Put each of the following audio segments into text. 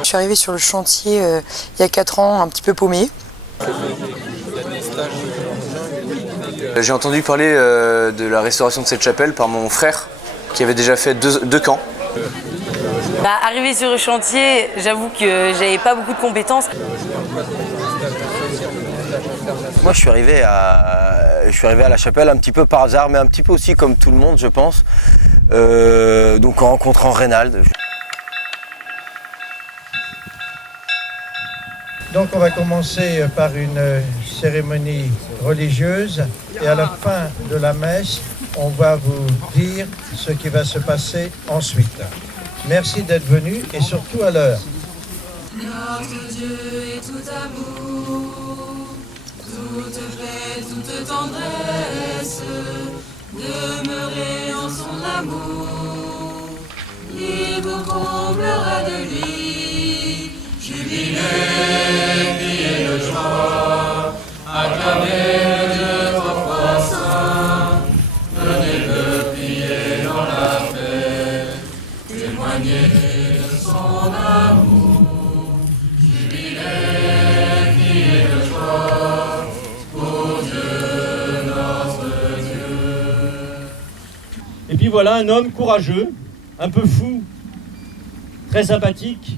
Je suis arrivée sur le chantier il y a 4 ans, un petit peu paumée. J'ai entendu parler de la restauration de cette chapelle par mon frère qui avait déjà fait deux camps. Arrivé sur le chantier, j'avoue que j'avais pas beaucoup de compétences. Moi je suis arrivé à la chapelle un petit peu par hasard, mais un petit peu aussi comme tout le monde je pense. Donc en rencontrant Reynald. Donc on va commencer par une cérémonie religieuse et à la fin de la messe, on va vous dire ce qui va se passer ensuite. Merci d'être venus et surtout à l'heure. Notre Dieu est tout amour, toute paix, toute tendresse, demeurez en son amour, il vous comblera de lui. Jubilez, criez de joie, acclamez le Dieu trois fois saint, venez-le prier dans la paix, témoignez de son amour. Jubilez, criez de joie, pour Dieu, notre Dieu. Et puis voilà un homme courageux, un peu fou, très sympathique,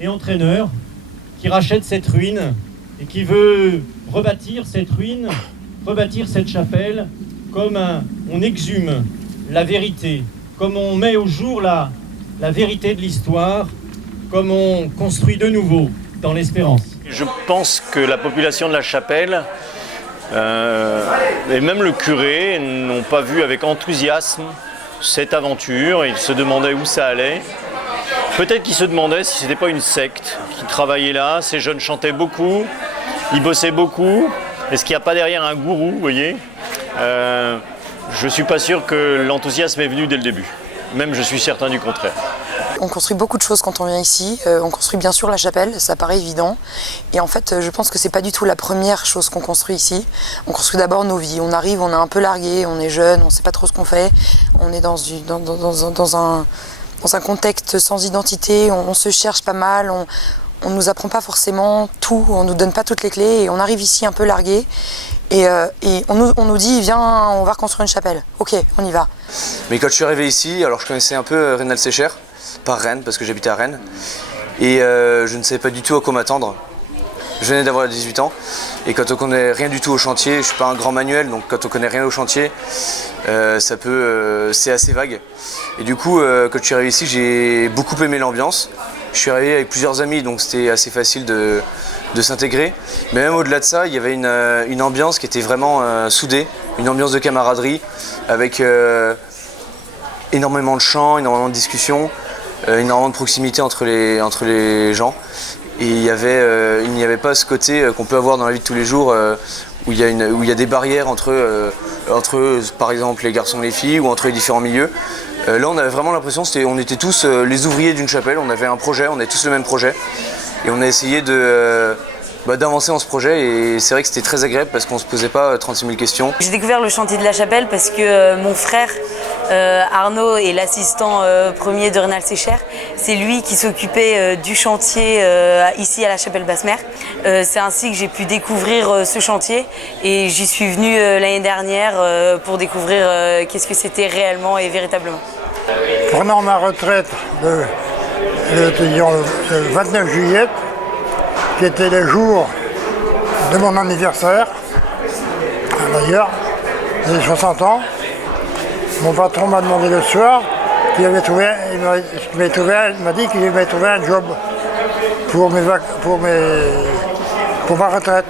et entraîneur qui rachète cette ruine et qui veut rebâtir cette ruine, rebâtir cette chapelle comme on exhume la vérité, comme on met au jour la vérité de l'histoire, comme on construit de nouveau dans l'espérance. Je pense que la population de la chapelle et même le curé n'ont pas vu avec enthousiasme cette aventure. Ils se demandaient où ça allait. Peut-être qu'ils se demandaient si c'était pas une secte qui travaillait là. Ces jeunes chantaient beaucoup, ils bossaient beaucoup. Est-ce qu'il n'y a pas derrière un gourou, vous voyez ? Je suis pas sûr que l'enthousiasme est venu dès le début. Même je suis certain du contraire. On construit beaucoup de choses quand on vient ici. On construit bien sûr la chapelle, ça paraît évident. Et en fait, je pense que c'est pas du tout la première chose qu'on construit ici. On construit d'abord nos vies. On arrive, on est un peu largué, on est jeune, on sait pas trop ce qu'on fait. On est dans un contexte sans identité, on se cherche pas mal, on nous apprend pas forcément tout, on nous donne pas toutes les clés et on arrive ici un peu largué et on nous dit viens, on va reconstruire une chapelle. Ok, on y va. Mais quand je suis arrivé ici, alors je connaissais un peu Reynald Secher, par Rennes, parce que j'habitais à Rennes, et je ne savais pas du tout à quoi m'attendre. Je venais d'avoir 18 ans, et quand on connaît rien du tout au chantier, je suis pas un grand manuel, donc quand on connaît rien au chantier, c'est assez vague. Et du coup, quand je suis arrivé ici, j'ai beaucoup aimé l'ambiance. Je suis arrivé avec plusieurs amis, donc c'était assez facile de s'intégrer. Mais même au-delà de ça, il y avait une ambiance qui était vraiment soudée, une ambiance de camaraderie, avec énormément de chants, énormément de discussions, énormément de proximité entre les gens. Et il n'y avait pas ce côté qu'on peut avoir dans la vie de tous les jours où il y a des barrières entre par exemple les garçons et les filles ou entre les différents milieux. Là on avait vraiment l'impression qu'on était tous les ouvriers d'une chapelle, on avait un projet, on avait tous le même projet et on a essayé d'avancer dans ce projet et c'est vrai que c'était très agréable parce qu'on ne se posait pas 36 000 questions. J'ai découvert le chantier de la chapelle parce que mon frère Arnaud est l'assistant premier de Reynald Secher. C'est lui qui s'occupait du chantier ici à la chapelle Basse-Mer. C'est ainsi que j'ai pu découvrir ce chantier et j'y suis venue l'année dernière pour découvrir qu'est-ce que c'était réellement et véritablement. Prenant ma retraite le 29 juillet, qui était le jour de mon anniversaire, d'ailleurs, j'ai 60 ans. Mon patron m'a demandé le soir il m'a dit qu'il m'avait trouvé un job pour ma retraite.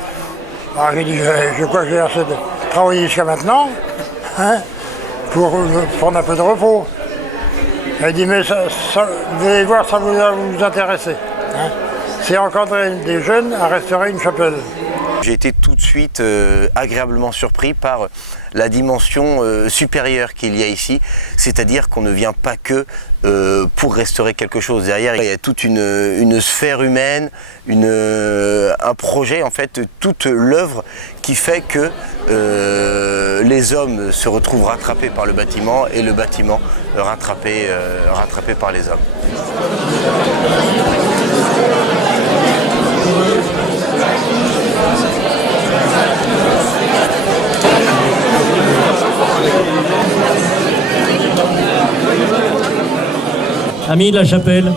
Alors j'ai dit, je crois que j'ai assez de travailler jusqu'à maintenant, hein, pour prendre un peu de repos. Il dit, mais vous allez voir, ça va vous intéresser. Hein. C'est encadrer des jeunes à restaurer une chapelle. J'ai été tout de suite agréablement surpris par la dimension supérieure qu'il y a ici, c'est-à-dire qu'on ne vient pas que pour restaurer quelque chose. Derrière, il y a toute une sphère humaine, un projet, en fait, toute l'œuvre qui fait que les hommes se retrouvent rattrapés par le bâtiment et le bâtiment rattrapé par les hommes. Amis de la chapelle,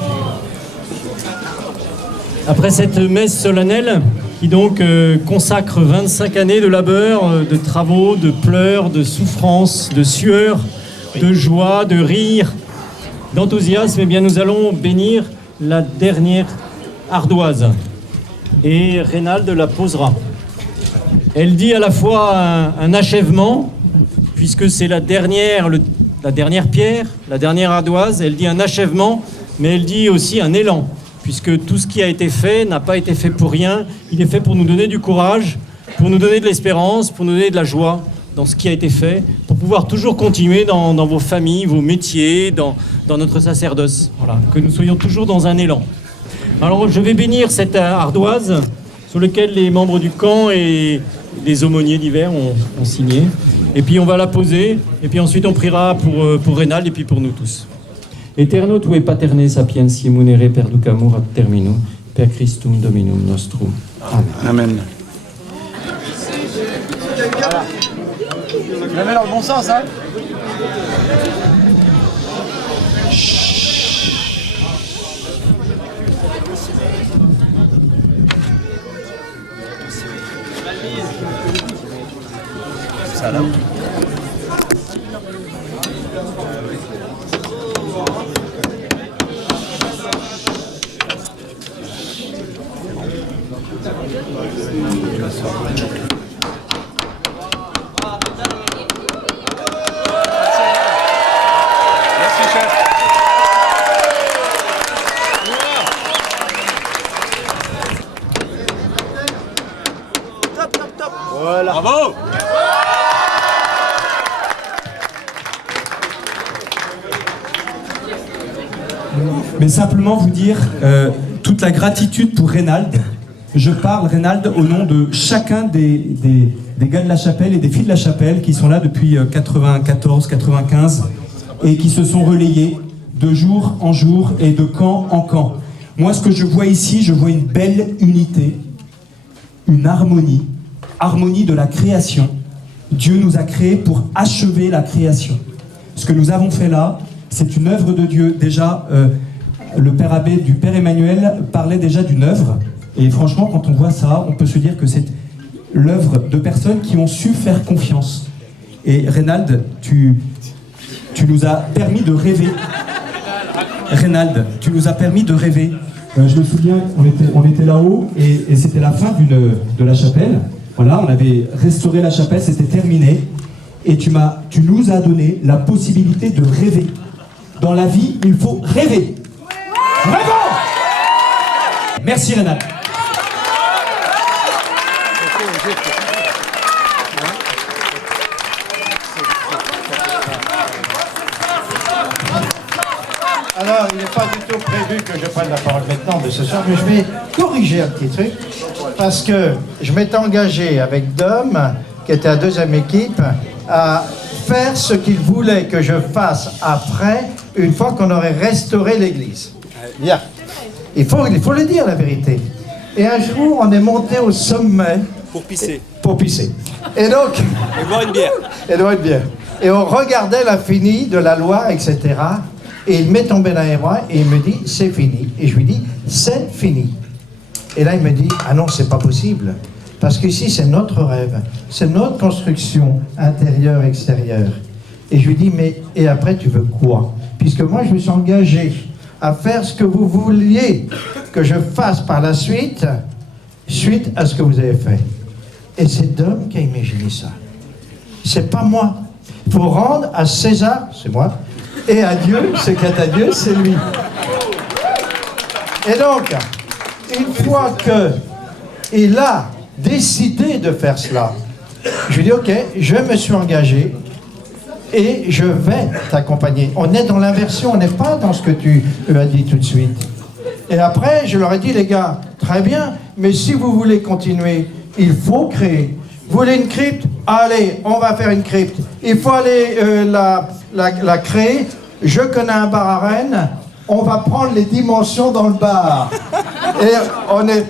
après cette messe solennelle qui donc consacre 25 années de labeur, de travaux, de pleurs, de souffrances, de sueur, de joie, de rire, d'enthousiasme, eh bien nous allons bénir la dernière ardoise. Et Reynald la posera. Elle dit à la fois un achèvement, puisque c'est la dernière pierre, la dernière ardoise. Elle dit un achèvement, mais elle dit aussi un élan, puisque tout ce qui a été fait n'a pas été fait pour rien. Il est fait pour nous donner du courage, pour nous donner de l'espérance, pour nous donner de la joie dans ce qui a été fait, pour pouvoir toujours continuer dans vos familles, vos métiers, dans notre sacerdoce. Voilà, que nous soyons toujours dans un élan. Alors je vais bénir cette ardoise sur laquelle les membres du camp et les aumôniers divers ont signé. Et puis on va la poser, et puis ensuite on priera pour Reynald et puis pour nous tous. Eterno tue paterne sapientiae munere perducamur ad terminum, per Christum Dominum nostrum. Amen. Amen. Voilà. Tu la mets dans le bon sens, hein? Ça là. Merci chef. Top, top, top. Voilà. Bravo. Mais simplement vous dire toute la gratitude pour Reynald. Je parle, Reynald, au nom de chacun des gars de la chapelle et des filles de la chapelle qui sont là depuis 94, 95 et qui se sont relayés de jour en jour et de camp en camp. Moi, ce que je vois ici, je vois une belle unité, une harmonie de la création. Dieu nous a créés pour achever la création. Ce que nous avons fait là, c'est une œuvre de Dieu. Déjà, le père abbé du père Emmanuel parlait déjà d'une œuvre. Et franchement, quand on voit ça, on peut se dire que c'est l'œuvre de personnes qui ont su faire confiance. Et Reynald, tu nous as permis de rêver. Reynald, tu nous as permis de rêver. Je me souviens, on était là-haut et c'était la fin de la chapelle. Voilà, on avait restauré la chapelle, c'était terminé. Et tu nous as donné la possibilité de rêver. Dans la vie, il faut rêver. Rêvons! Merci Reynald. Alors, il n'est pas du tout prévu que je prenne la parole maintenant de ce soir, mais je vais corriger un petit truc, parce que je m'étais engagé avec Dom, qui était à deuxième équipe, à faire ce qu'il voulait que je fasse après, une fois qu'on aurait restauré l'église. Bien. Il faut le dire, la vérité. Et un jour, on est monté au sommet. Pour pisser. Pour pisser. Et donc... Et boire une bière. Et boire une bière. Et on regardait l'infini de la loi, etc. Et il m'est tombé dans les bras et il me dit, c'est fini. Et je lui dis, c'est fini. Et là, il me dit, ah non, c'est pas possible. Parce qu'ici, c'est notre rêve. C'est notre construction intérieure, extérieure. Et je lui dis, mais et après, tu veux quoi? Puisque moi, je me suis engagé à faire ce que vous vouliez que je fasse par la suite, suite à ce que vous avez fait. Et c'est Dom qui a imaginé ça. C'est pas moi. Il faut rendre à César, c'est moi, et à Dieu, ce qu'est à Dieu, c'est lui. Et donc, une fois que il a décidé de faire cela. Je lui dis, ok, je me suis engagé et je vais t'accompagner. On est dans l'inversion, on n'est pas dans ce que tu as dit tout de suite. Et après, je leur ai dit, les gars, très bien, mais si vous voulez continuer, il faut créer. Vous voulez une crypte? Allez, on va faire une crypte. Il faut aller la créer. Je connais un bar à Rennes, on va prendre les dimensions dans le bar. Et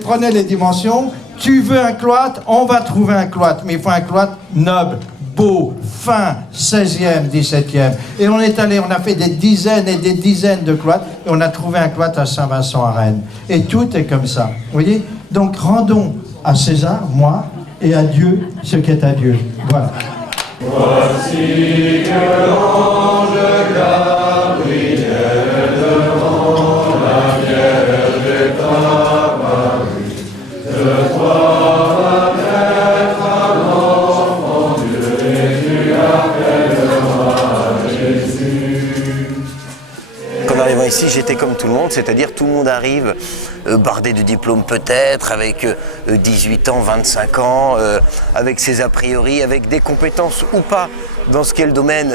prenez les dimensions. Tu veux un cloître? On va trouver un cloître, mais il faut un cloître noble, beau, fin, 16e, 17e. Et on est allé, on a fait des dizaines et des dizaines de cloîtres, et on a trouvé un cloître à Saint-Vincent à Rennes. Et tout est comme ça. Vous voyez? Donc rendons à César, moi, et à Dieu ce qui est à Dieu. Voilà. Voici que l'ange Gabriel devant la Vierge est apparu. De toi va naître un enfant Dieu et tu appelleras Jésus. En arrivant ici, j'étais comme tout le monde, c'est-à-dire tout le monde arrive bardé de diplômes peut-être, avec 18 ans, 25 ans, avec ses a priori, avec des compétences ou pas dans ce qui est le domaine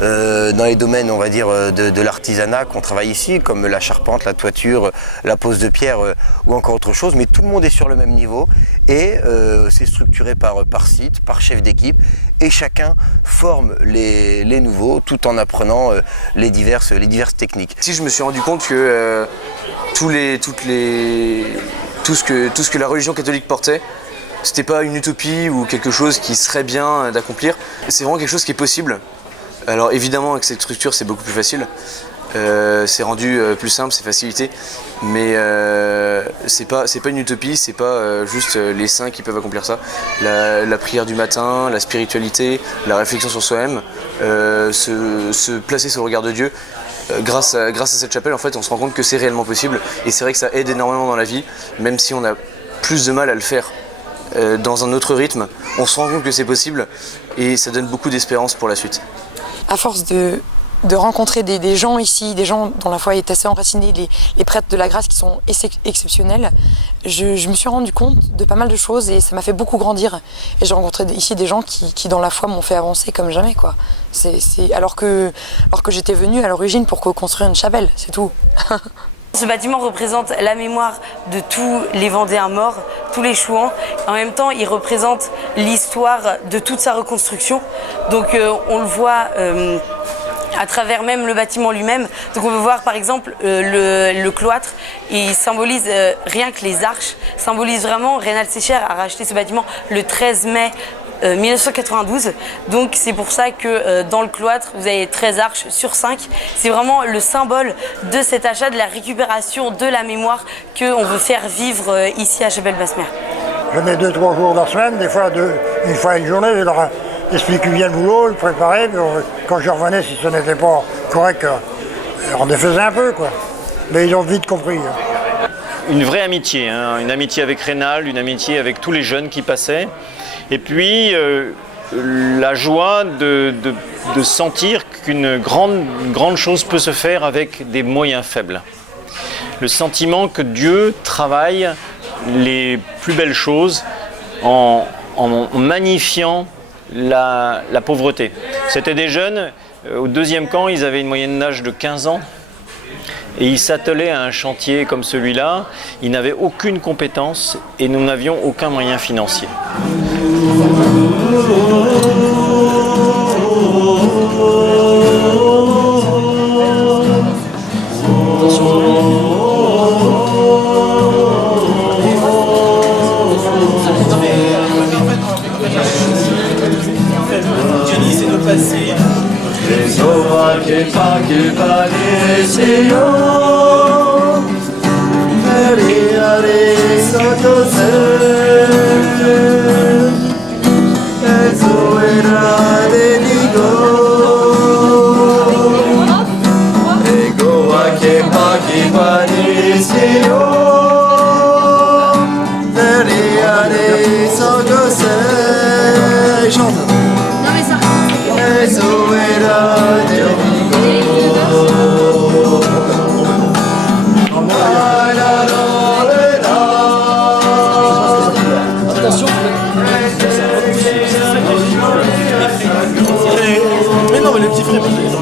dans les domaines, on va dire, de l'artisanat qu'on travaille ici, comme la charpente, la toiture, la pose de pierre ou encore autre chose, mais tout le monde est sur le même niveau et c'est structuré par site, par chef d'équipe, et chacun forme les nouveaux tout en apprenant les diverses techniques. Si je me suis rendu compte que tout ce que la religion catholique portait, c'était pas une utopie ou quelque chose qui serait bien d'accomplir. C'est vraiment quelque chose qui est possible. Alors évidemment avec cette structure c'est beaucoup plus facile, c'est rendu plus simple, c'est facilité, mais c'est pas une utopie, c'est pas juste les saints qui peuvent accomplir ça. La prière du matin, la spiritualité, la réflexion sur soi-même, se placer sur le regard de Dieu. Grâce à cette chapelle, en fait, on se rend compte que c'est réellement possible, et c'est vrai que ça aide énormément dans la vie, même si on a plus de mal à le faire dans un autre rythme. On se rend compte que c'est possible, et ça donne beaucoup d'espérance pour la suite. À force de rencontrer des gens ici, des gens dont la foi est assez enracinée, les prêtres de la grâce qui sont exceptionnels, je me suis rendu compte de pas mal de choses et ça m'a fait beaucoup grandir. Et j'ai rencontré ici des gens qui dans la foi m'ont fait avancer comme jamais, quoi. Alors que j'étais venue à l'origine pour construire une chapelle, c'est tout. Ce bâtiment représente la mémoire de tous les Vendéens morts, tous les Chouans. En même temps, il représente l'histoire de toute sa reconstruction. Donc on le voit à travers même le bâtiment lui-même. Donc on peut voir par exemple le cloître, il symbolise rien que les arches, symbolise vraiment, Reynald Sécher a racheté ce bâtiment le 13 mai 1992, donc c'est pour ça que dans le cloître vous avez 13 arches sur 5. C'est vraiment le symbole de cet achat, de la récupération de la mémoire qu'on veut faire vivre ici à Chapelle-Basse-Mer. Je mets 2-3 jours dans la semaine, des fois une fois une journée, je leur explique bien le boulot, le préparer, quand je revenais, si ce n'était pas correct, on défaisait un peu, quoi. Mais ils ont vite compris. Une vraie amitié, hein, une amitié avec Reynald, une amitié avec tous les jeunes qui passaient. Et puis la joie de sentir qu'une grande chose peut se faire avec des moyens faibles. Le sentiment que Dieu travaille les plus belles choses en magnifiant la pauvreté. C'était des jeunes, au deuxième camp, ils avaient une moyenne d'âge de 15 ans. Et ils s'attelaient à un chantier comme celui-là, ils n'avaient aucune compétence et nous n'avions aucun moyen financier.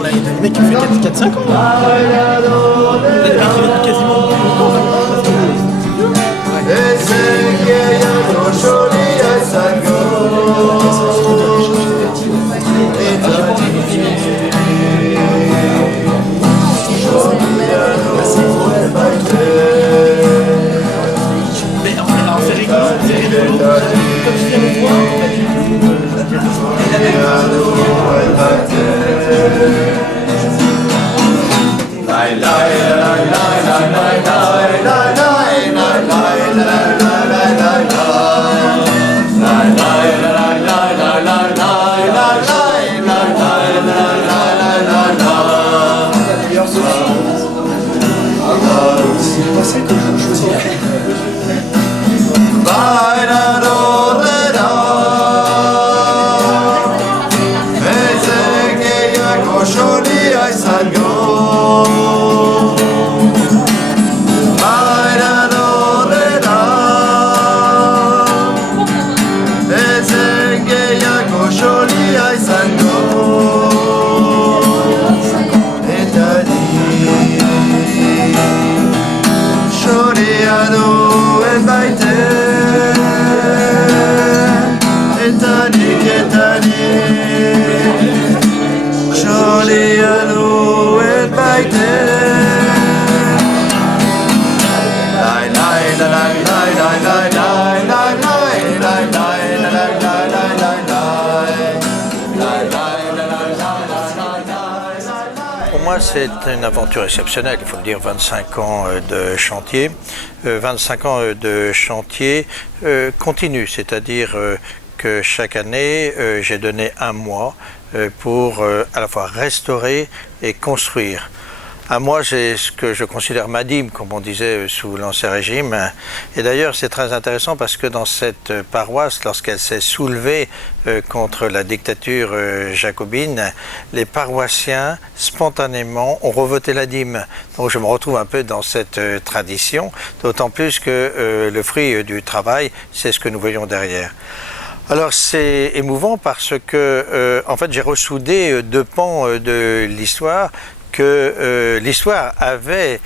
a des mecs qui ont fait 4-5 ans. Il y a des mecs qui viennent quasiment depuis longtemps. Pour moi, c'est une aventure exceptionnelle, il faut le dire, 25 ans de chantier. 25 ans de chantier continu, c'est-à-dire que chaque année, j'ai donné un mois pour à la fois restaurer et construire. À moi, c'est ce que je considère ma dîme, comme on disait sous l'Ancien Régime. Et d'ailleurs, c'est très intéressant parce que dans cette paroisse, lorsqu'elle s'est soulevée contre la dictature jacobine, les paroissiens, spontanément, ont revoté la dîme. Donc je me retrouve un peu dans cette tradition, d'autant plus que le fruit du travail, c'est ce que nous voyons derrière. Alors c'est émouvant parce que, en fait, j'ai ressoudé deux pans de l'histoire que l'histoire avait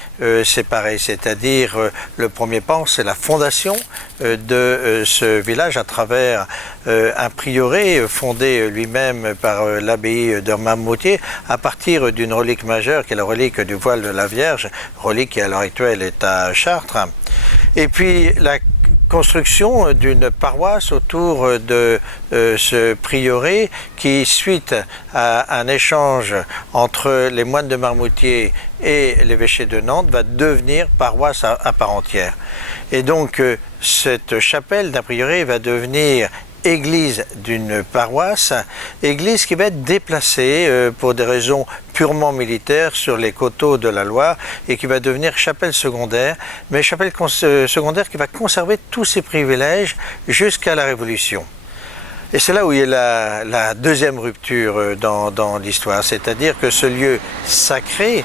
séparé, c'est-à-dire le premier pan, c'est la fondation de ce village à travers un prieuré fondé lui-même par l'abbaye de Marmoutier à partir d'une relique majeure qui est la relique du voile de la Vierge, relique qui à l'heure actuelle est à Chartres. Et puis la construction d'une paroisse autour de ce prieuré qui, suite à un échange entre les moines de Marmoutier et l'évêché de Nantes, va devenir paroisse à part entière. Et donc cette chapelle d'un prieuré va devenir église d'une paroisse, église qui va être déplacée pour des raisons purement militaires sur les coteaux de la Loire et qui va devenir chapelle secondaire, mais chapelle secondaire qui va conserver tous ses privilèges jusqu'à la Révolution. Et c'est là où il y a la deuxième rupture dans l'histoire, c'est-à-dire que ce lieu sacré,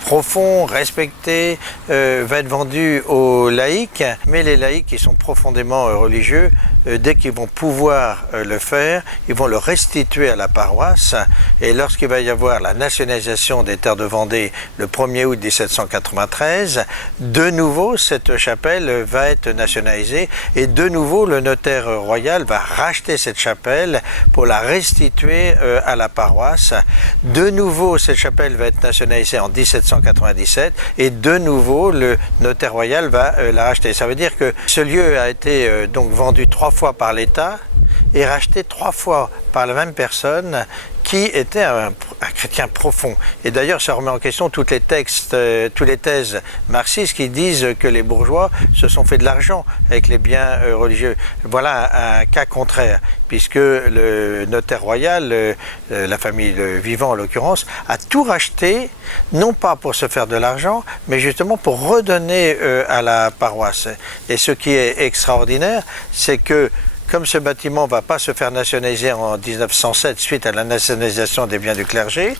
profond, respecté, va être vendu aux laïcs, mais les laïcs qui sont profondément religieux, dès qu'ils vont pouvoir le faire, ils vont le restituer à la paroisse, et lorsqu'il va y avoir la nationalisation des terres de Vendée le 1er août 1793, de nouveau cette chapelle va être nationalisée, et de nouveau le notaire royal va racheter cette chapelle pour la restituer à la paroisse. De nouveau cette chapelle va être nationalisée en 1797 et de nouveau le notaire royal va la racheter. Ça veut dire que ce lieu a été donc vendu 3 fois par l'État et racheté 3 fois par la même personne qui était un chrétien profond. Et d'ailleurs, ça remet en question toutes les thèses marxistes qui disent que les bourgeois se sont fait de l'argent avec les biens religieux. Voilà un cas contraire, puisque le notaire royal, la famille Vivant en l'occurrence, a tout racheté, non pas pour se faire de l'argent, mais justement pour redonner à la paroisse. Et ce qui est extraordinaire, c'est que comme ce bâtiment ne va pas se faire nationaliser en 1907 suite à la nationalisation des biens du clergé,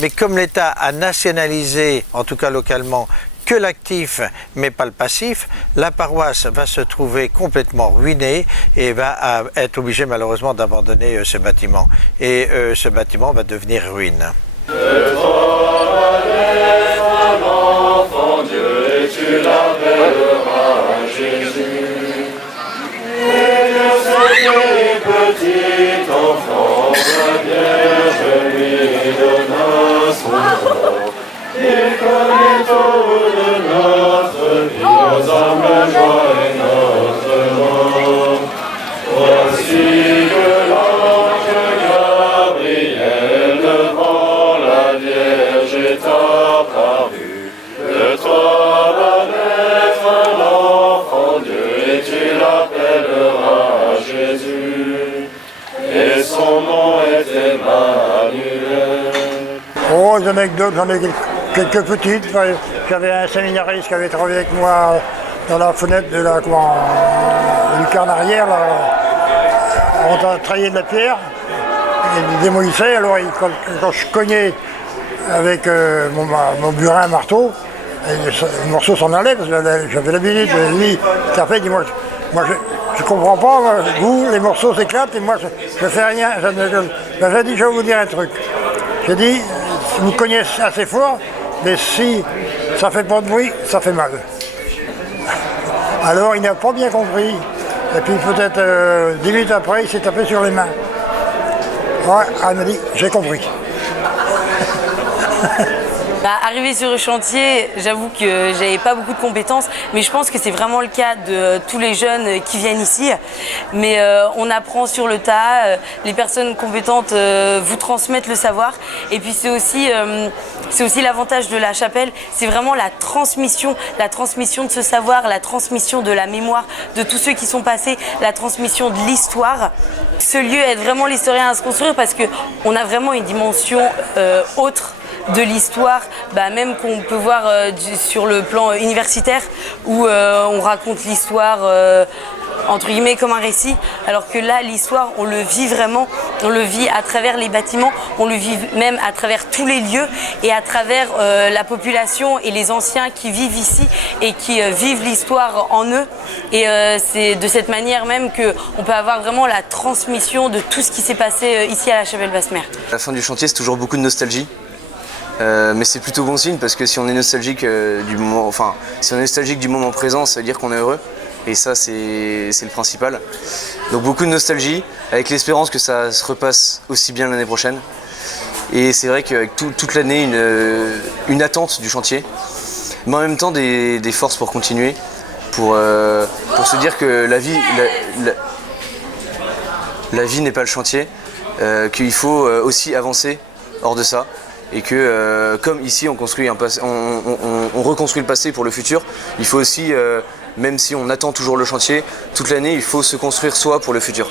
mais comme l'État a nationalisé, en tout cas localement, que l'actif mais pas le passif, la paroisse va se trouver complètement ruinée et va être obligée malheureusement d'abandonner ce bâtiment. Et ce bâtiment va devenir ruine. Tu l'appelleras Jésus. Et Dieu sait que petit enfant, la Vierge lui donna son corps. Il connaît tout de notre vie, nos âmes, joie et notre mort. Voici que l'ange Gabriel devant la Vierge est apparu. De toi va naître l'enfant Dieu et tu l'appelleras Jésus. Et son nom est Emmanuel. Oh, les anecdotes, j'en ai quelques petites. J'avais un séminariste qui avait travaillé avec moi dans la fenêtre de la lucarne arrière. Là, on taillait de la pierre, il démolissait. Alors quand je cognais avec mon burin à marteau, le morceau s'en allait parce que j'avais l'habitude. Lui, ça fait, dis-moi, moi je comprends pas, vous, les morceaux s'éclatent et moi je fais rien. J'ai dit, je vais vous dire un truc. J'ai dit, vous connaissez assez fort, mais si ça fait pas de bruit, ça fait mal. Alors il n'a pas bien compris. Et puis peut-être 10 minutes après, il s'est tapé sur les mains. Ouais, elle m'a dit, j'ai compris. Arrivé sur le chantier, j'avoue que j'avais pas beaucoup de compétences, mais je pense que c'est vraiment le cas de tous les jeunes qui viennent ici. Mais on apprend sur le tas, les personnes compétentes vous transmettent le savoir. Et puis c'est aussi l'avantage de la chapelle, c'est vraiment la transmission de ce savoir, la transmission de la mémoire de tous ceux qui sont passés, la transmission de l'histoire. Ce lieu aide vraiment l'historien à se construire parce qu'on a vraiment une dimension autre de l'histoire, même qu'on peut voir sur le plan universitaire où on raconte l'histoire entre guillemets comme un récit, alors que là l'histoire on le vit vraiment, on le vit à travers les bâtiments, on le vit même à travers tous les lieux et à travers la population et les anciens qui vivent ici et qui vivent l'histoire en eux, et c'est de cette manière même qu'on peut avoir vraiment la transmission de tout ce qui s'est passé ici à la Chapelle Basse-Mer. À la fin du chantier, c'est toujours beaucoup de nostalgie. Mais c'est plutôt bon signe parce que si on est nostalgique du moment présent, ça veut dire qu'on est heureux. Et ça, c'est le principal. Donc beaucoup de nostalgie, avec l'espérance que ça se repasse aussi bien l'année prochaine. Et c'est vrai qu'avec toute l'année, une attente du chantier, mais en même temps des forces pour continuer, pour se dire que la vie n'est pas le chantier, qu'il faut aussi avancer hors de ça. Et que comme ici on reconstruit le passé pour le futur, il faut aussi, même si on attend toujours le chantier, toute l'année il faut se construire soi pour le futur.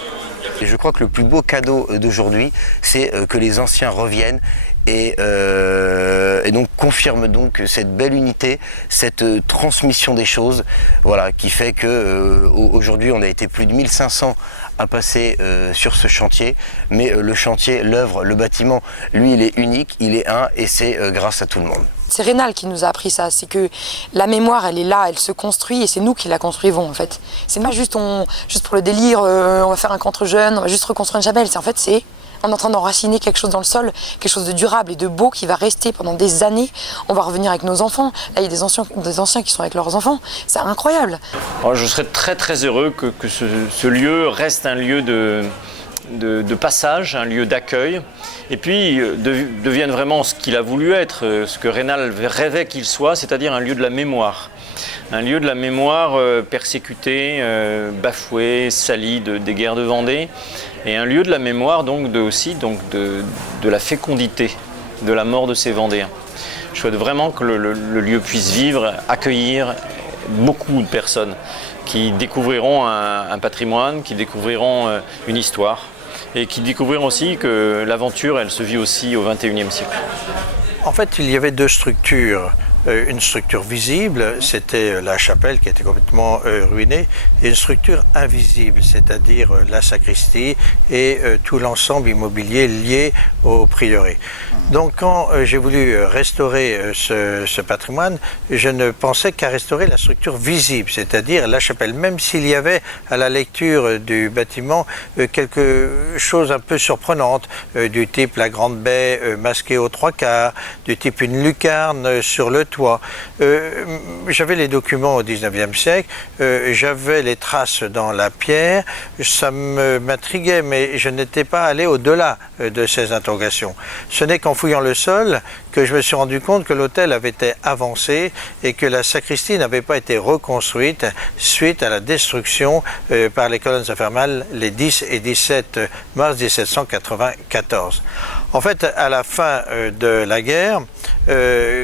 Et je crois que le plus beau cadeau d'aujourd'hui, c'est que les anciens reviennent et donc confirment donc cette belle unité, cette transmission des choses, voilà, qui fait que aujourd'hui on a été plus de 1500 à passer sur ce chantier, mais le chantier, l'œuvre, le bâtiment, lui il est unique, il est un, et c'est grâce à tout le monde. C'est Rénal qui nous a appris ça, c'est que la mémoire elle est là, elle se construit et c'est nous qui la construisons en fait. C'est pas juste pour le délire, on va faire un contre jeune, on va juste reconstruire une chapelle, on est en train d'enraciner quelque chose dans le sol, quelque chose de durable et de beau qui va rester pendant des années. On va revenir avec nos enfants. Là, il y a des anciens qui sont avec leurs enfants. C'est incroyable. Alors, je serais très très heureux que ce lieu reste un lieu de passage, un lieu d'accueil, et puis devienne vraiment ce qu'il a voulu être, ce que Rénal rêvait qu'il soit, c'est-à-dire un lieu de la mémoire. Un lieu de la mémoire persécuté, bafoué, sali des guerres de Vendée, et un lieu de la mémoire donc de la fécondité, de la mort de ces Vendéens. Je souhaite vraiment que le lieu puisse vivre, accueillir beaucoup de personnes qui découvriront un patrimoine, qui découvriront une histoire, et qui découvriront aussi que l'aventure, elle se vit aussi au XXIe siècle. En fait, il y avait deux structures une structure visible, c'était la chapelle qui était complètement ruinée, et une structure invisible, c'est-à-dire la sacristie et tout l'ensemble immobilier lié au prieuré. Donc quand j'ai voulu restaurer ce patrimoine, je ne pensais qu'à restaurer la structure visible, c'est-à-dire la chapelle, même s'il y avait à la lecture du bâtiment quelque chose un peu surprenante, du type la grande baie masquée aux 3/4, du type une lucarne sur le toit. J'avais les documents au 19e siècle, j'avais les traces dans la pierre, ça m'intriguait, mais je n'étais pas allé au-delà de ces interrogations. Ce n'est qu'en fouillant le sol que je me suis rendu compte que l'autel avait été avancé et que la sacristie n'avait pas été reconstruite suite à la destruction par les colonnes infernales les 10 et 17 mars 1794. En fait, à la fin de la guerre,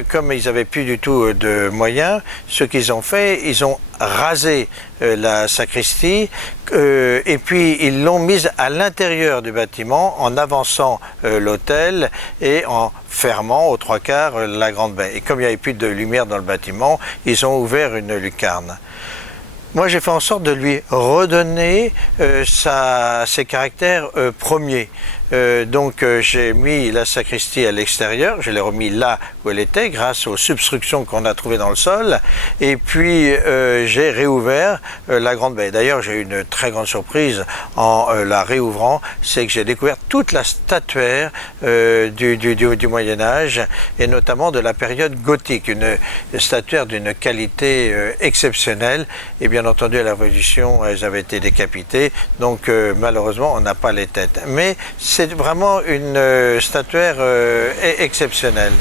comme ils n'avaient plus du tout de moyens, ce qu'ils ont fait, ils ont rasé la sacristie et puis ils l'ont mise à l'intérieur du bâtiment en avançant l'autel et en fermant aux 3/4 la grande baie. Et comme il n'y avait plus de lumière dans le bâtiment, ils ont ouvert une lucarne. Moi, j'ai fait en sorte de lui redonner ses caractères premiers. Donc j'ai mis la sacristie à l'extérieur, je l'ai remis là où elle était grâce aux substructions qu'on a trouvées dans le sol, et puis j'ai réouvert la grande baie. D'ailleurs j'ai eu une très grande surprise en la réouvrant, c'est que j'ai découvert toute la statuaire du Moyen-Âge, et notamment de la période gothique, une statuaire d'une qualité exceptionnelle, et bien entendu à la Révolution elles avaient été décapitées, donc malheureusement on n'a pas les têtes. Mais c'est vraiment une statuaire exceptionnelle.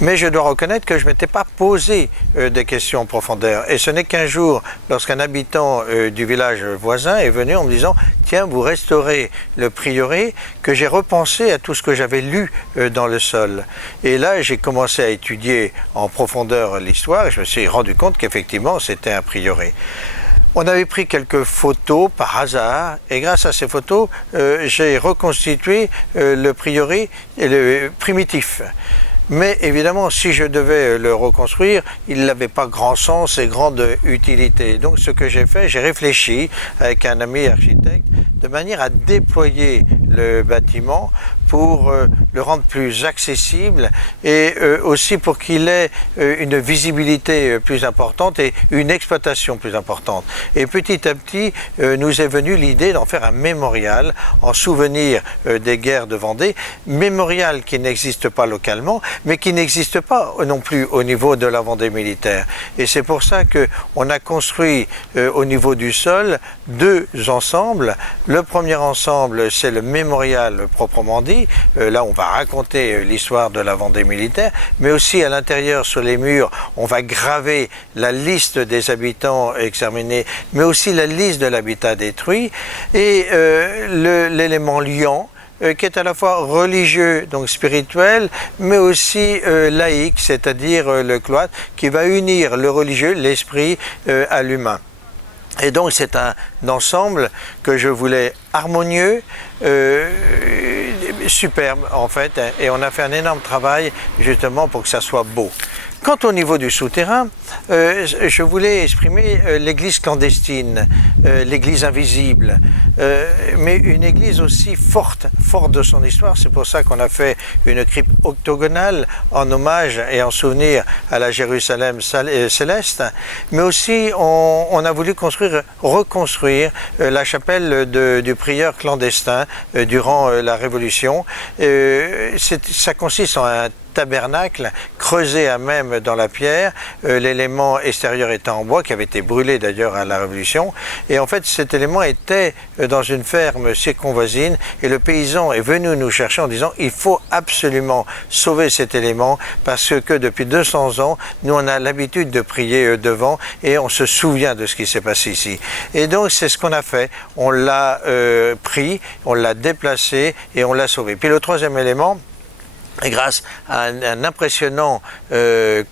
Mais je dois reconnaître que je ne m'étais pas posé des questions en profondeur. Et ce n'est qu'un jour, lorsqu'un habitant du village voisin est venu en me disant « Tiens, vous restaurez le prieuré », que j'ai repensé à tout ce que j'avais lu dans le sol. Et là, j'ai commencé à étudier en profondeur l'histoire et je me suis rendu compte qu'effectivement, c'était un prieuré. On avait pris quelques photos par hasard et grâce à ces photos, j'ai reconstitué le prieuré primitif. Mais évidemment, si je devais le reconstruire, il n'avait pas grand sens et grande utilité. Donc ce que j'ai fait, j'ai réfléchi avec un ami architecte de manière à déployer le bâtiment pour le rendre plus accessible et aussi pour qu'il ait une visibilité plus importante et une exploitation plus importante. Et petit à petit, nous est venue l'idée d'en faire un mémorial en souvenir des guerres de Vendée, mémorial qui n'existe pas localement, mais qui n'existe pas non plus au niveau de la Vendée militaire. Et c'est pour ça qu'on a construit au niveau du sol deux ensembles. Le premier ensemble, c'est le mémorial proprement dit. Là, on va raconter l'histoire de la Vendée militaire, mais aussi à l'intérieur, sur les murs, on va graver la liste des habitants exterminés, mais aussi la liste de l'habitat détruit, et l'élément liant, qui est à la fois religieux, donc spirituel, mais aussi laïque, c'est-à-dire le cloître, qui va unir le religieux, l'esprit à l'humain. Et donc c'est un ensemble que je voulais harmonieux, superbe en fait, et on a fait un énorme travail justement pour que ça soit beau. Quant au niveau du souterrain, je voulais exprimer l'église clandestine, l'église invisible, mais une église aussi forte de son histoire. C'est pour ça qu'on a fait une crypte octogonale en hommage et en souvenir à la Jérusalem céleste, mais aussi on a voulu reconstruire la chapelle du prieur clandestin durant la Révolution. Ça consiste en un tabernacle creusé à même dans la pierre, l'élément extérieur étant en bois qui avait été brûlé d'ailleurs à la Révolution, et en fait cet élément était dans une ferme circonvoisine et le paysan est venu nous chercher en disant il faut absolument sauver cet élément parce que depuis 200 ans nous on a l'habitude de prier devant et on se souvient de ce qui s'est passé ici. Et donc c'est ce qu'on a fait, on l'a pris, on l'a déplacé et on l'a sauvé. Puis le troisième élément, et grâce à un impressionnant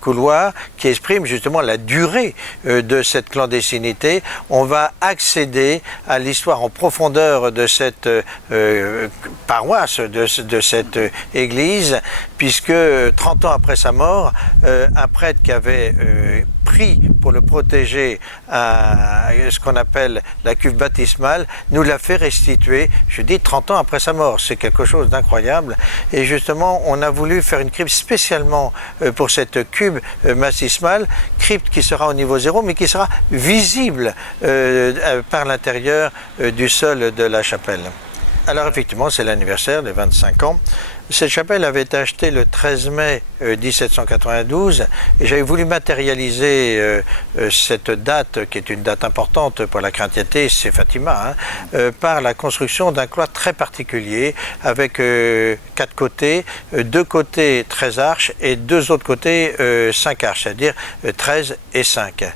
couloir qui exprime justement la durée de cette clandestinité, on va accéder à l'histoire en profondeur de cette paroisse, de cette église, puisque 30 ans après sa mort, un prêtre qui avait pris pour le protéger à ce qu'on appelle la cuve baptismale, nous l'a fait restituer, je dis 30 ans après sa mort, c'est quelque chose d'incroyable. Et justement, on a voulu faire une crypte spécialement pour cette cuve baptismale, crypte qui sera au niveau 0, mais qui sera visible par l'intérieur du sol de la chapelle. Alors effectivement, c'est l'anniversaire des 25 ans. Cette chapelle avait été achetée le 13 mai 1792 et j'avais voulu matérialiser cette date, qui est une date importante pour la chrétienté, c'est Fatima, par la construction d'un cloître très particulier avec 4 côtés, 2 côtés 13 arches et 2 autres côtés 5 arches, c'est-à-dire 13 et 5.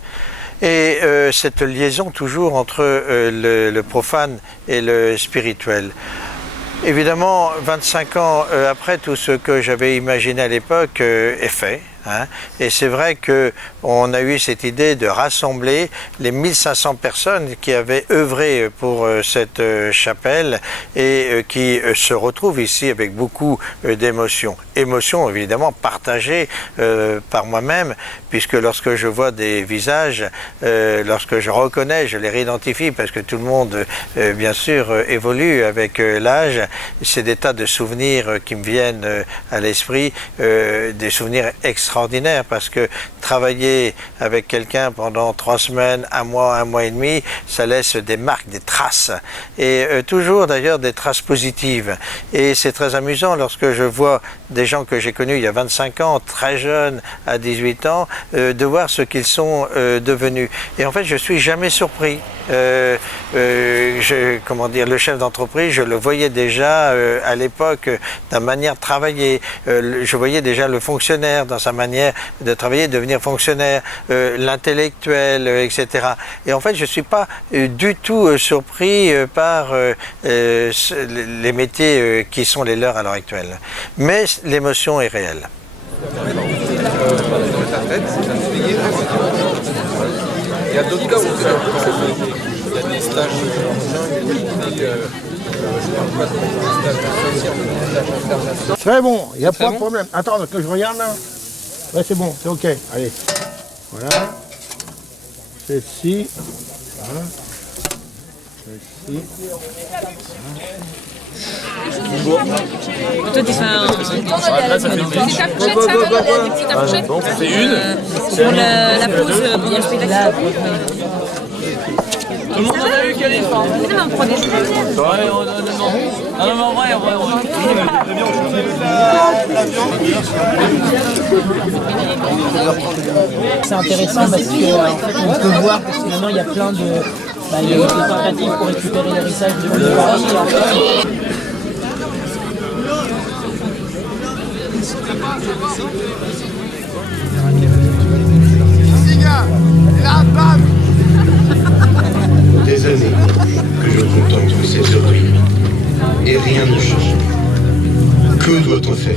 Et cette liaison toujours entre le profane et le spirituel. Évidemment, 25 ans après, tout ce que j'avais imaginé à l'époque est fait. Et c'est vrai qu'on a eu cette idée de rassembler les 1500 personnes qui avaient œuvré pour cette chapelle et qui se retrouvent ici avec beaucoup d'émotions. Émotions évidemment partagées par moi-même, puisque lorsque je vois des visages, lorsque je reconnais, je les réidentifie, parce que tout le monde, bien sûr, évolue avec l'âge, c'est des tas de souvenirs qui me viennent à l'esprit, des souvenirs extraordinaires, parce que travailler avec quelqu'un pendant 3 semaines, 1 mois et demi, ça laisse des marques, des traces, et toujours d'ailleurs des traces positives. Et c'est très amusant lorsque je vois des gens que j'ai connus il y a 25 ans, très jeunes, à 18 ans, de voir ce qu'ils sont devenus. Et en fait, je suis jamais surpris. Comment dire, le chef d'entreprise, je le voyais déjà à l'époque dans ma manière de travailler. Je voyais déjà le fonctionnaire dans sa manière de travailler, de devenir fonctionnaire, l'intellectuel, etc. Et en fait, je ne suis pas du tout surpris par les métiers qui sont les leurs à l'heure actuelle. Mais l'émotion est réelle. Il y a d'autres cas où il y a des stages C'est bon, il n'y a pas de problème. Attends, que je regarde là. Ouais, c'est bon, c'est ok. Allez. Voilà. Celle-ci. Voilà. Celle-ci. Toi, tu fais un tour c'est une. pour la pause pendant le spectacle. Tout le monde en a eu quel est? Non, mais prenez. Non, mais en vrai. C'est intéressant parce qu'on peut voir que finalement il y a plein de tentatives pour récupérer l'héritage de Paris. Des années que je contemple cette ruine et rien ne change. Que doit-on faire?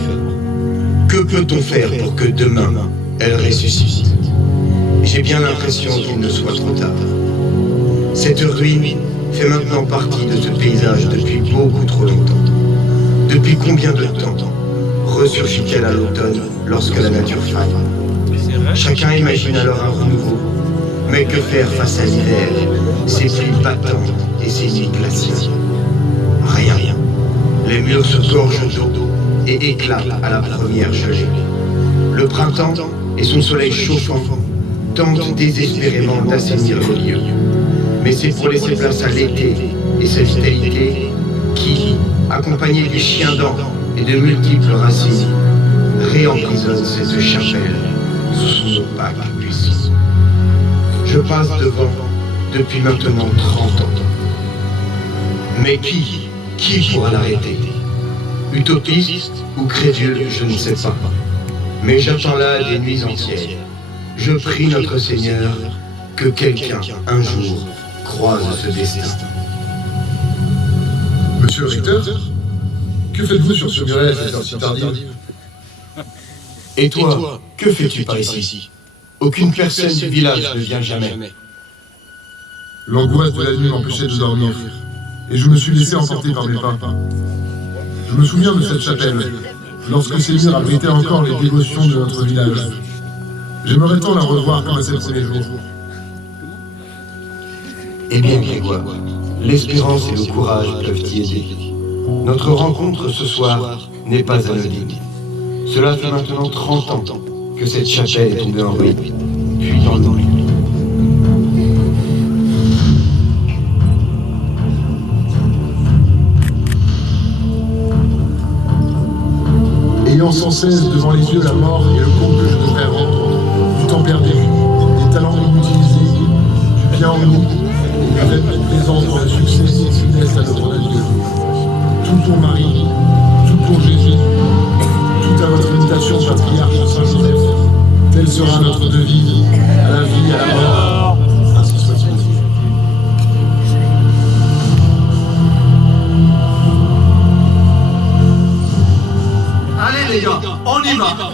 Que peut-on faire pour que demain elle ressuscite? J'ai bien l'impression qu'il ne soit trop tard. Cette ruine fait maintenant partie de ce paysage depuis beaucoup trop longtemps. Depuis combien de temps ressurgit-elle à l'automne lorsque la nature faille? Chacun imagine alors un renouveau. Mais que faire face à l'hiver, ses pluies battantes et ses nuits glaciales? Rien. Les murs se gorgent d'eau et éclatent à la première gelée. Le printemps et son soleil chauffant tentent désespérément d'assainir le lieu. Mais c'est pour laisser place à l'été et sa vitalité qui, accompagné des chiens dents et de multiples racines, réemprisonne cette chapelle sous son opaque puissance. Je passe devant depuis maintenant 30 ans. Mais qui pourra l'arrêter? Utopiste ou crédule, je ne sais pas. Mais j'attends là des nuits entières. Je prie notre Seigneur que quelqu'un, un jour, croise ce destin. Monsieur le recteur, que faites-vous sur ce muret à cette heure si tardive? Et toi, que fais-tu par ici? Aucune personne du village ne vient jamais. L'angoisse de la nuit m'empêchait de dormir, et je me suis laissé emporter par mes pas. Je me souviens de cette chapelle, lorsque ces murs abritaient encore les dévotions de notre village. J'aimerais tant la revoir comme à ses premiers jours. Eh bien, Grégoire, l'espérance et le courage peuvent t'y aider. Notre rencontre ce soir n'est pas anodine. Cela fait maintenant 30 ans que cette chapelle est tombée en ruine, puis dans l'oubli. Ayant sans cesse devant les yeux la mort et le compte que je devrais rendre, du temps perdu, des talents inutilisés, du bien en nous, et avec la présence dans le succès qui laisse à notre adieu. Tout pour Marie, tout pour Jésus, tout à votre invitation, patriarche Saint-Joseph. Telle sera notre devise, à la vie, à la mort, ainsi soit-il. Allez les gars, on y va!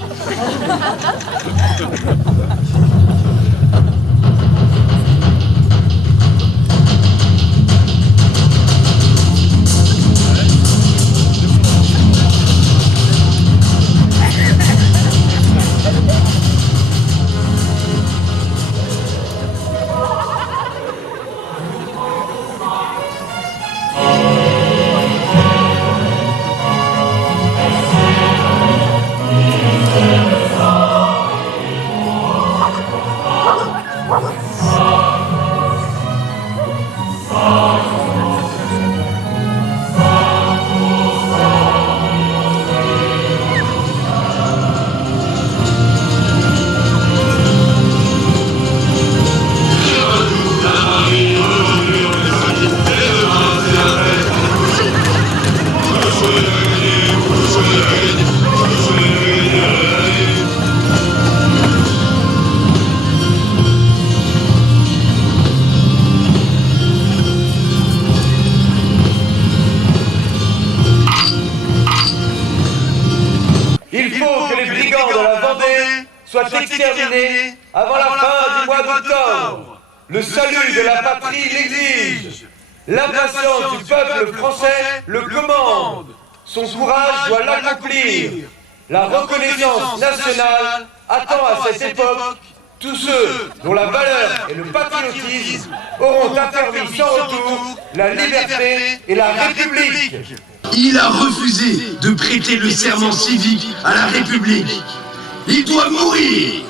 exterminés avant la fin du mois d'octobre. Le salut de la patrie l'exige. L'impatience du peuple français le commande. Son courage doit l'accomplir. La reconnaissance nationale attend à cette époque tous ceux dont la valeur et le patriotisme auront affermi sans retour la liberté et la République. Il a refusé de prêter le serment civique à la République. Il doit mourir.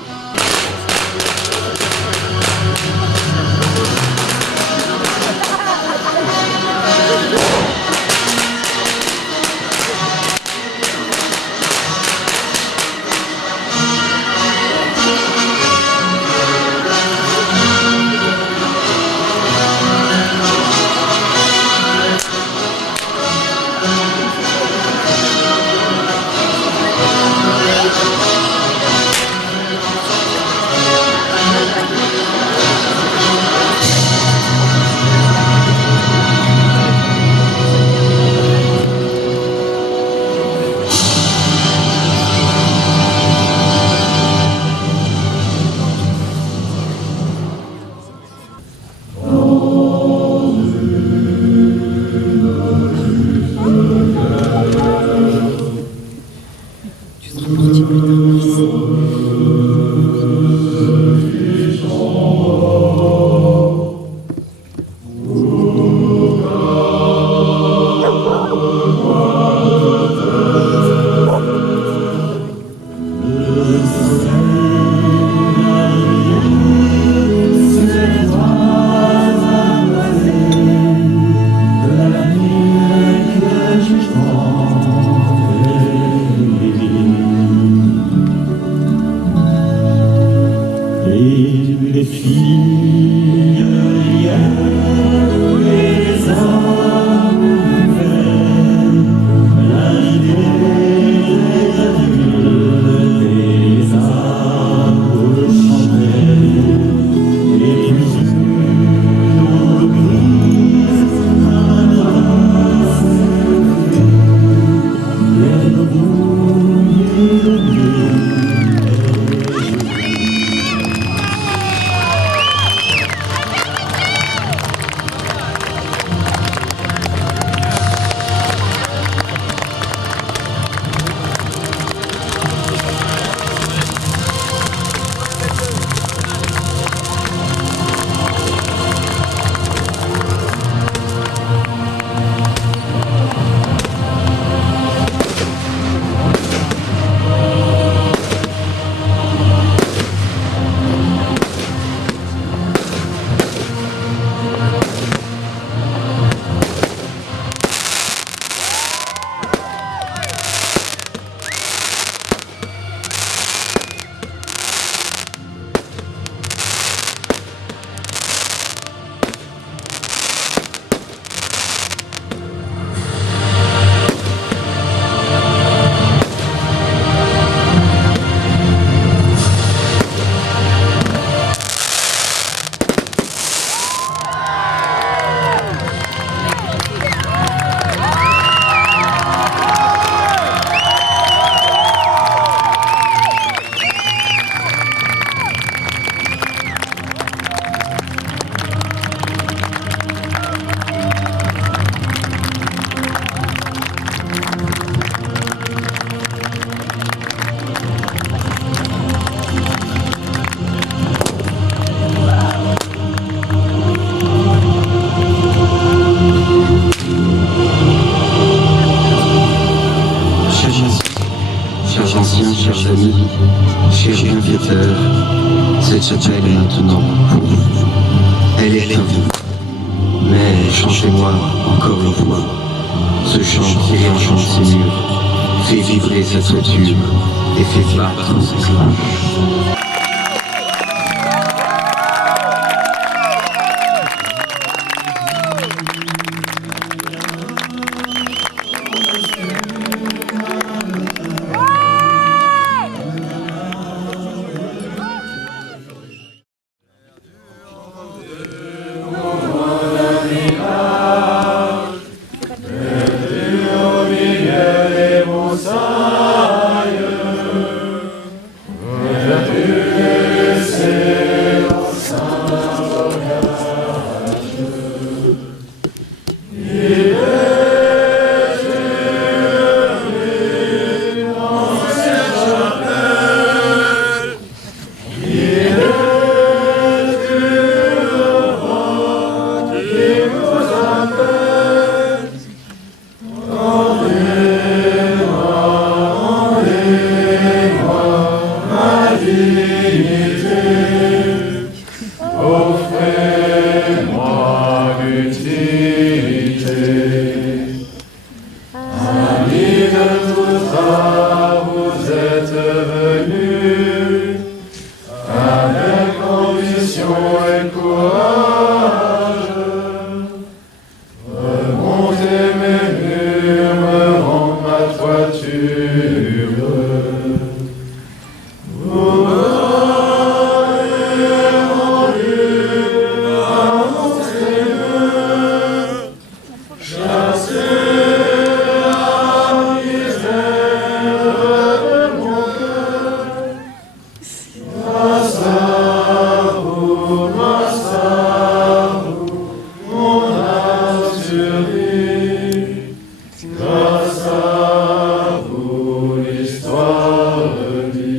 cher bienfaiteur, cette chapelle est maintenant pour vous. Elle est à vous. Mais chantez-moi encore une fois, ce chant qui réenchante ses murs, fait vibrer sa toiture et fait battre ses cloches. Grâce à vous, l'histoire dit.